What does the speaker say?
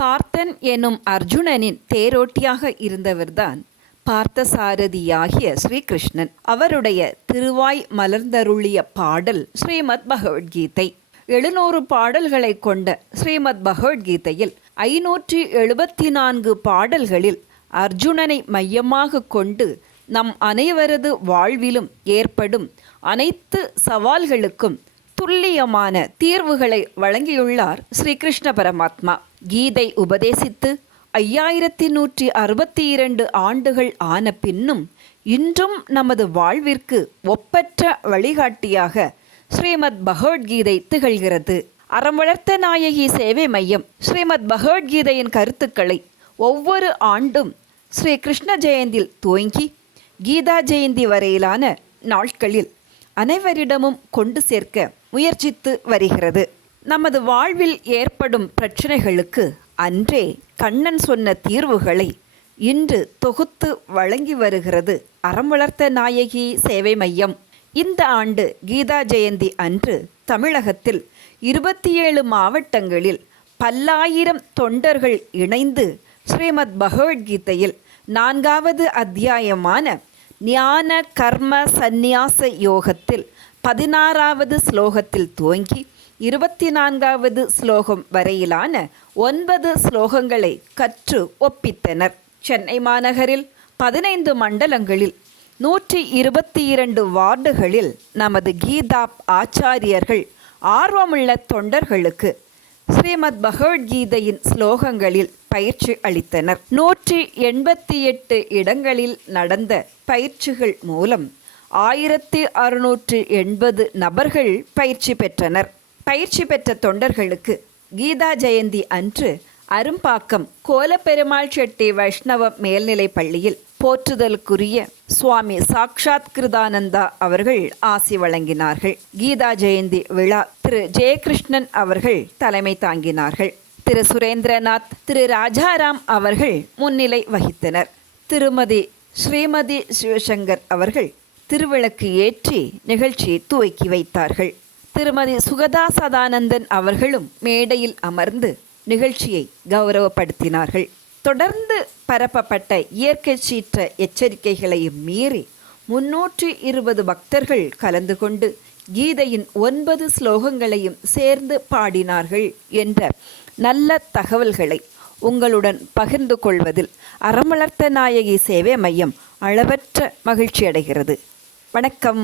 பார்த்தன் எனும் அர்ஜுனனின் தேரோட்டியாக இருந்தவர்தான் பார்த்தசாரதியாகிய ஸ்ரீகிருஷ்ணன். அவருடைய திருவாய் மலர்ந்தருளிய பாடல் ஸ்ரீமத் பகவத்கீதை. எழுநூறு பாடல்களை கொண்ட ஸ்ரீமத் பகவத்கீதையில் ஐநூற்றி எழுபத்தி நான்கு பாடல்களில் அர்ஜுனனை மையமாக கொண்டு நம் அனைவரது வாழ்விலும் ஏற்படும் அனைத்து சவால்களுக்கும் துல்லியமான தீர்வுகளை வழங்கியுள்ளார் ஸ்ரீகிருஷ்ண பரமாத்மா. கீதை உபதேசித்து ஐயாயிரத்தி நூற்றி அறுபத்தி இரண்டு ஆண்டுகள் ஆன பின்னும் இன்றும் நமது வாழ்விற்கு ஒப்பற்ற வழிகாட்டியாக ஸ்ரீமத் பகவத்கீதை திகழ்கிறது. அறம் வளர்த்த நாயகி சேவை மையம் ஸ்ரீமத் பகவத்கீதையின் கருத்துக்களை ஒவ்வொரு ஆண்டும் ஸ்ரீ கிருஷ்ண ஜெயந்தியில் துவங்கி கீதா ஜெயந்தி வரையிலான நாட்களில் அனைவரிடமும் கொண்டு சேர்க்க முயற்சித்து வருகிறது. நமது வாழ்வில் ஏற்படும் பிரச்சனைகளுக்கு அன்றே கண்ணன் சொன்ன தீர்வுகளை இன்று தொகுத்து வழங்கி வருகிறது அறம் வளர்த்த நாயகி சேவை மையம். இந்த ஆண்டு கீதா ஜெயந்தி அன்று தமிழகத்தில் இருபத்தி ஏழு மாவட்டங்களில் பல்லாயிரம் தொண்டர்கள் இணைந்து ஸ்ரீமத் பகவத்கீதையில் நான்காவது அத்தியாயமான ஞான கர்ம சந்நியாச யோகத்தில் பதினாறாவது ஸ்லோகத்தில் துவங்கி இருபத்தி நான்காவது ஸ்லோகம் வரையிலான ஒன்பது ஸ்லோகங்களை கற்று ஒப்பித்தனர். சென்னை மாநகரில் பதினைந்து மண்டலங்களில் நூற்றி இருபத்தி இரண்டு வார்டுகளில் நமது கீதா ஆச்சாரியர்கள் ஆர்வமுள்ள தொண்டர்களுக்கு ஸ்ரீமத் பகவத்கீதையின் ஸ்லோகங்களில் பயிற்சி அளித்தனர். நூற்றி எண்பத்தி எட்டு இடங்களில் நடந்த பயிற்சிகள் மூலம் ஆயிரத்தி அறுநூற்று எண்பது நபர்கள் பயிற்சி பெற்றனர். பயிற்சி பெற்ற தொண்டர்களுக்கு கீதா ஜெயந்தி அன்று அரும்பாக்கம் கோலப்பெருமாள் செட்டி வைஷ்ணவ மேல்நிலைப் பள்ளியில் போற்றுதலுக்குரிய சுவாமி சாக்ஷாத் கிருதானந்தா அவர்கள் ஆசி வழங்கினார்கள். கீதா ஜெயந்தி விழா திரு ஜெயகிருஷ்ணன் அவர்கள் தலைமை தாங்கினார்கள். திரு சுரேந்திரநாத் திரு ராஜாராம் அவர்கள் முன்னிலை வகித்தனர். திருமதி ஸ்ரீமதி சிவசங்கர் அவர்கள் திருவிளக்கு ஏற்றி நிகழ்ச்சியை துவக்கி வைத்தார்கள். திருமதி சுகதா சதானந்தன் அவர்களும் மேடையில் அமர்ந்து நிகழ்ச்சியை கௌரவப்படுத்தினார்கள். தொடர்ந்து பரப்பப்பட்ட இயற்கை சீற்ற எச்சரிக்கைகளையும் மீறி முன்னூற்றி இருபது பக்தர்கள் கலந்து கொண்டு கீதையின் ஒன்பது ஸ்லோகங்களையும் சேர்ந்து பாடினார்கள் என்ற நல்ல தகவல்களை உங்களுடன் பகிர்ந்து கொள்வதில் அறமளர்த்த நாயகி சேவை மையம் அளவற்ற மகிழ்ச்சி அடைகிறது வணக்கம்.